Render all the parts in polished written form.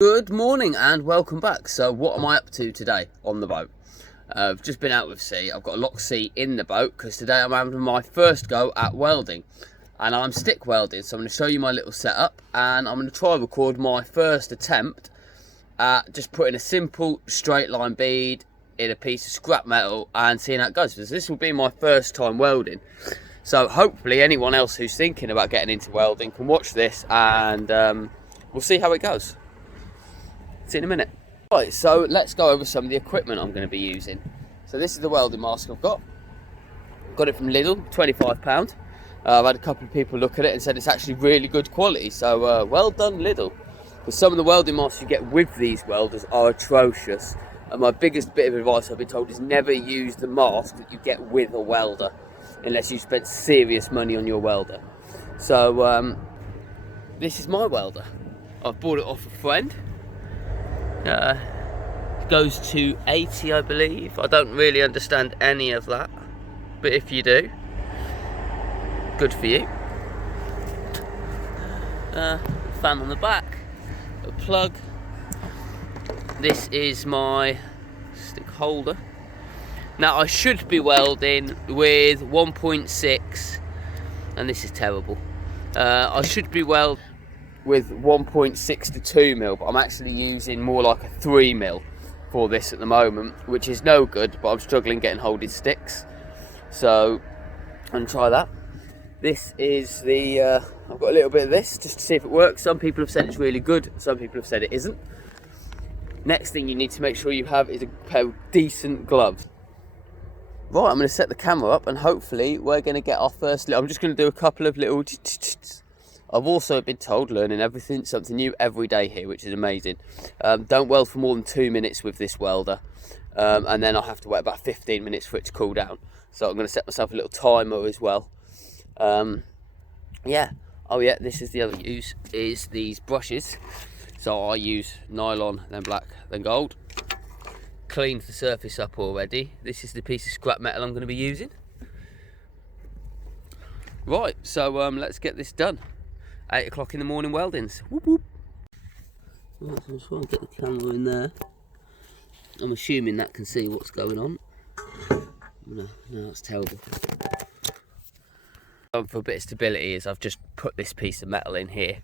Good morning and welcome back. So what am I up to today on the boat? I've just been out with C. I've got a lock C in the boat because today I'm having my first go at welding, and I'm stick welding. So I'm going to show you my little setup, and I'm going to try and record my first attempt at just putting a simple straight line bead in a piece of scrap metal and seeing how it goes, because this will be my first time welding. So hopefully anyone else who's thinking about getting into welding can watch this, and we'll see how it goes. See you in a minute. Right, so let's go over some of the equipment I'm going to be using. So this is the welding mask I've got. Got it from Lidl, £25. I've had a couple of people look at it and said it's actually really good quality. So well done, Lidl. Because some of the welding masks you get with these welders are atrocious. And my biggest bit of advice I've been told is never use the mask that you get with a welder, unless you spent serious money on your welder. So this is my welder. I've bought it off a friend. Goes to 80, I believe. I don't really understand any of that, but if you do, good for you. Fan on the back, a plug. This is my stick holder. Now I should be welding with 1.6, and this is terrible. I should be welding with 1.6 to 2 mil, but I'm actually using more like a 3 mil for this at the moment, which is no good, but I'm struggling getting hold of sticks. So I'm going to try that. This is the, I've got a little bit of this just to see if it works. Some people have said it's really good, some people have said it isn't. Next thing you need to make sure you have is a pair of decent gloves. Right, I'm going to set the camera up and hopefully we're going to get our first, I'm just going to do a couple of little I've also been told learning something new every day here, which is amazing. Don't weld for more than 2 minutes with this welder, and then I'll have to wait about 15 minutes for it to cool down. So I'm going to set myself a little timer as well. Yeah. Oh yeah, this is the other use, is these brushes. So I use nylon, then black, then gold. Cleaned the surface up already. This is the piece of scrap metal I'm going to be using. Right, so let's get this done. 8 o'clock in the morning weldings. Whoop whoop. Right, so I'm just trying to get the camera in there. I'm assuming that can see what's going on. No, that's terrible. For a bit of stability is I've just put this piece of metal in here,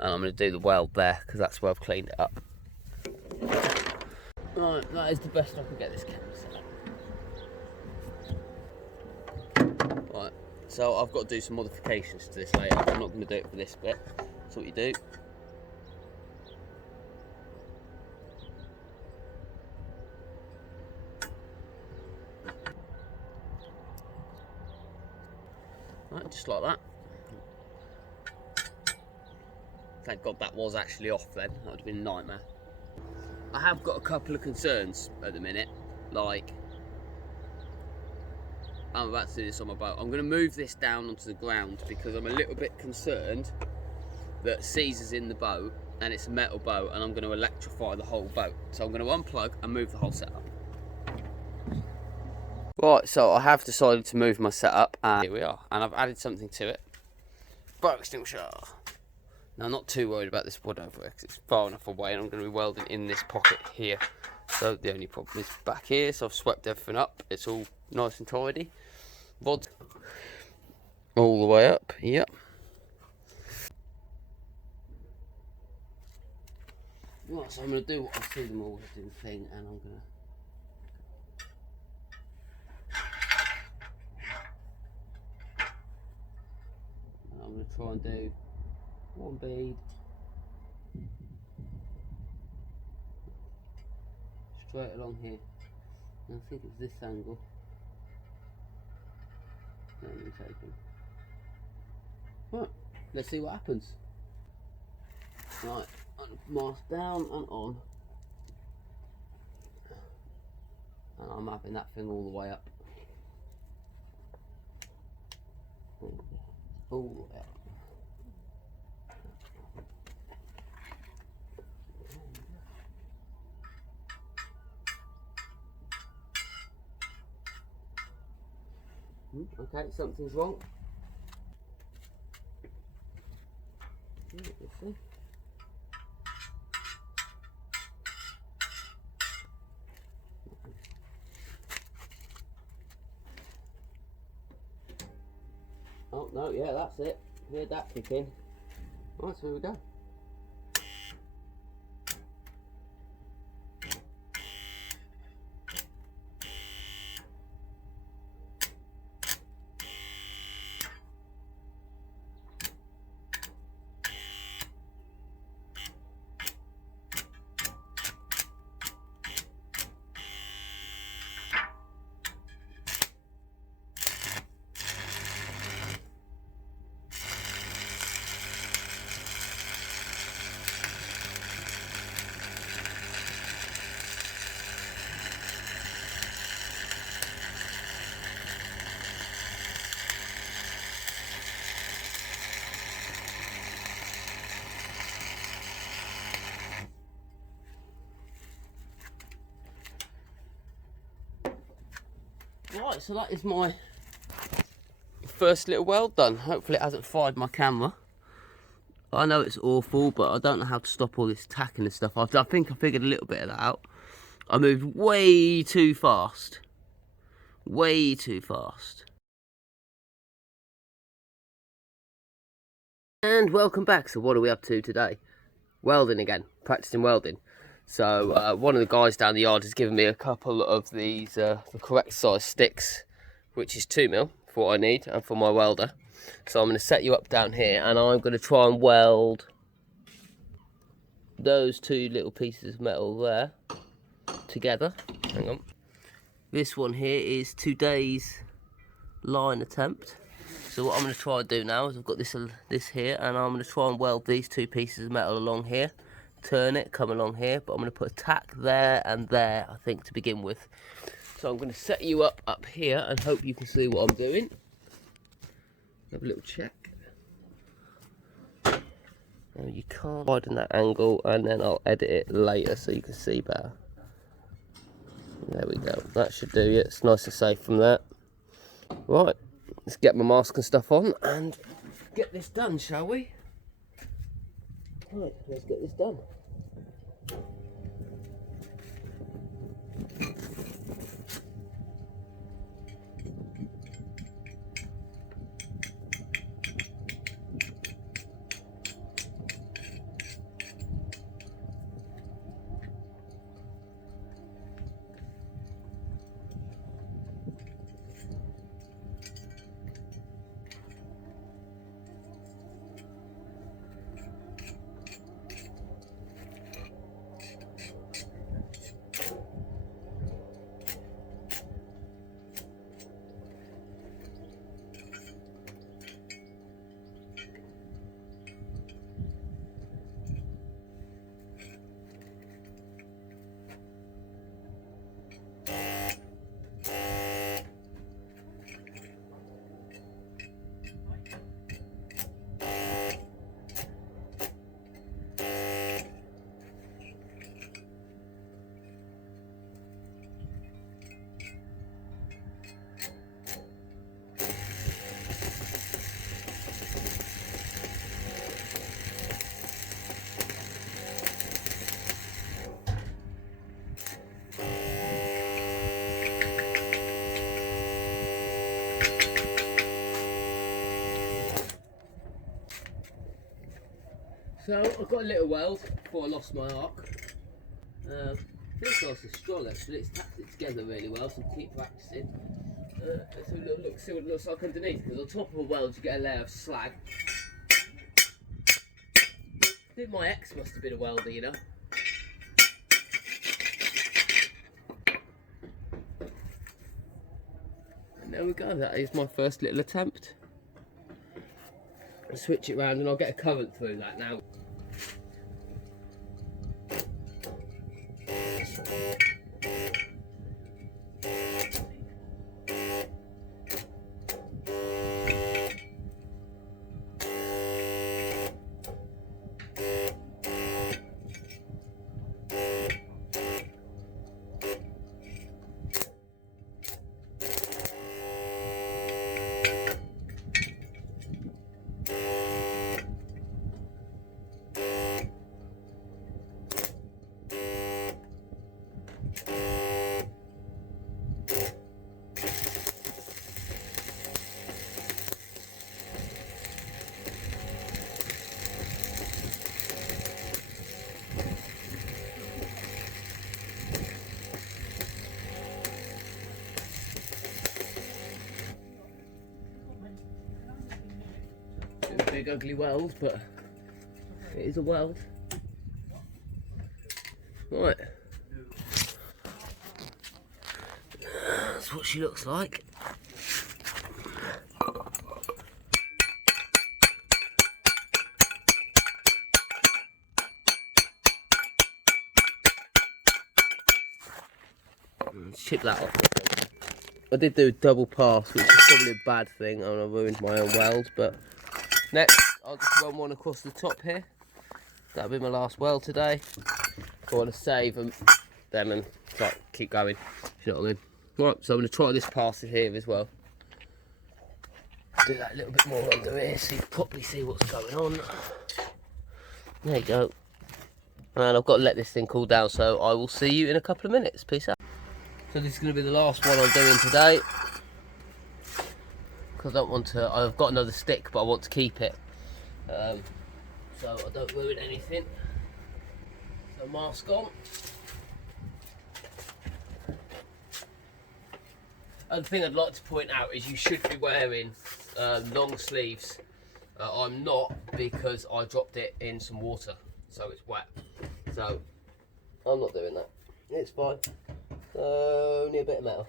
and I'm going to do the weld there because that's where I've cleaned it up. Right, that is the best I can get this camera set up. Right. So I've got to do some modifications to this later. I'm not going to do it for this bit. That's what you do. Right, just like that. Thank God that was actually off then. That would have been a nightmare. I have got a couple of concerns at the minute. Like, I'm about to do this on my boat. I'm going to move this down onto the ground because I'm a little bit concerned that Caesar's in the boat and it's a metal boat and I'm going to electrify the whole boat. So I'm going to unplug and move the whole setup. Right, so I have decided to move my setup, and here we are. And I've added something to it. Fire extinguisher. Now I'm not too worried about this wood over here because it's far enough away and I'm going to be welding in this pocket here. So the only problem is back here, so I've swept everything up. It's all nice and tidy. Rods all the way up, yep. Right, so I'm going to do what I see them all do thing, and I'm going to try and do one bead straight along here. And I think it's this angle. Right, let's see what happens. Right, mask down and on. And I'm having that thing all the way up. All the way up. Okay, something's wrong. Let's see. No, yeah, that's it. Heard that kick in. Right, so here we go. Right, so that is my first little weld done. Hopefully it hasn't fired my camera. I know it's awful, but I don't know how to stop all this tacking and stuff. I think I figured a little bit of that out. I moved way too fast. Way too fast. And welcome back. So what are we up to today? Welding again, practicing welding. So one of the guys down the yard has given me a couple of these, the correct size sticks, which is 2mm for what I need and for my welder. So I'm going to set you up down here and I'm going to try and weld those two little pieces of metal there together. Hang on. This one here is today's line attempt. So what I'm going to try and do now is I've got this here and I'm going to try and weld these two pieces of metal along here. Turn it, come along here, but I'm going to put a tack there and there, I think, to begin with. So I'm going to set you up here and hope you can see what I'm doing. Have a little check. Now you can't widen that angle, and then I'll edit it later so you can see better. There we go. That should do it. It's nice and safe from that. Right, let's get my mask and stuff on and get this done, shall we? Right, let's get this done. So I've got a little weld before I lost my arc. Feels nice and strong actually, it's tacked it together really well, so I'll keep practicing. Let's have a little look, see what it looks like underneath, because on top of a weld you get a layer of slag. I think my ex must have been a welder, you know. And there we go, that is my first little attempt. I'll switch it around and I'll get a current through that now. big ugly weld, but it is a weld. Right. That's what she looks like. Let's chip that off. I did do a double pass, which is probably a bad thing, and I ruined my own weld, but next I'll just run one across the top here. That'll be my last weld today. I want to save them and like, keep going, you know what I mean? Right, so I'm going to try this pass here as well. Do that a little bit more under here so you can properly see what's going on. There you go. And I've got to let this thing cool down, so I will see you in a couple of minutes. Peace out. So this is going to be the last one I'm doing today, because I don't want to, I've got another stick but I want to keep it, so I don't ruin anything. So mask on. Other thing I'd like to point out is you should be wearing long sleeves. I'm not, because I dropped it in some water, so it's wet. So I'm not doing that. It's fine. Only a bit of metal.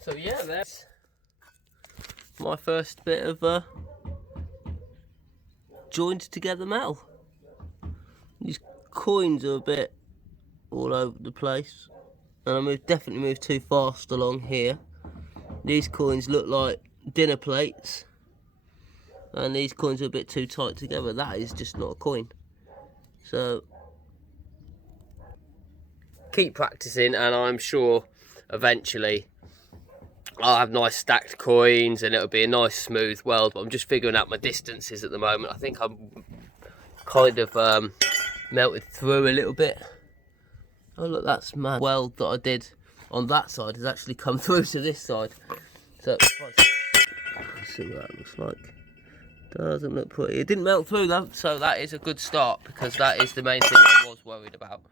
So yeah, that's my first bit of joined together metal. These coins are a bit all over the place, and I definitely moved too fast along here. These coins look like dinner plates, and these coins are a bit too tight together. That is just not a coin. So keep practicing, and I'm sure eventually I'll have nice stacked coins and it'll be a nice smooth weld, but I'm just figuring out my distances at the moment. I think I'm kind of melted through a little bit. Oh look, that's mad. Weld that I did on that side has actually come through to this side. So let's see what that looks like. Doesn't look pretty. It didn't melt through though, so that is a good start, because that is the main thing I was worried about.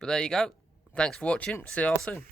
But there you go. Thanks for watching. See you all soon.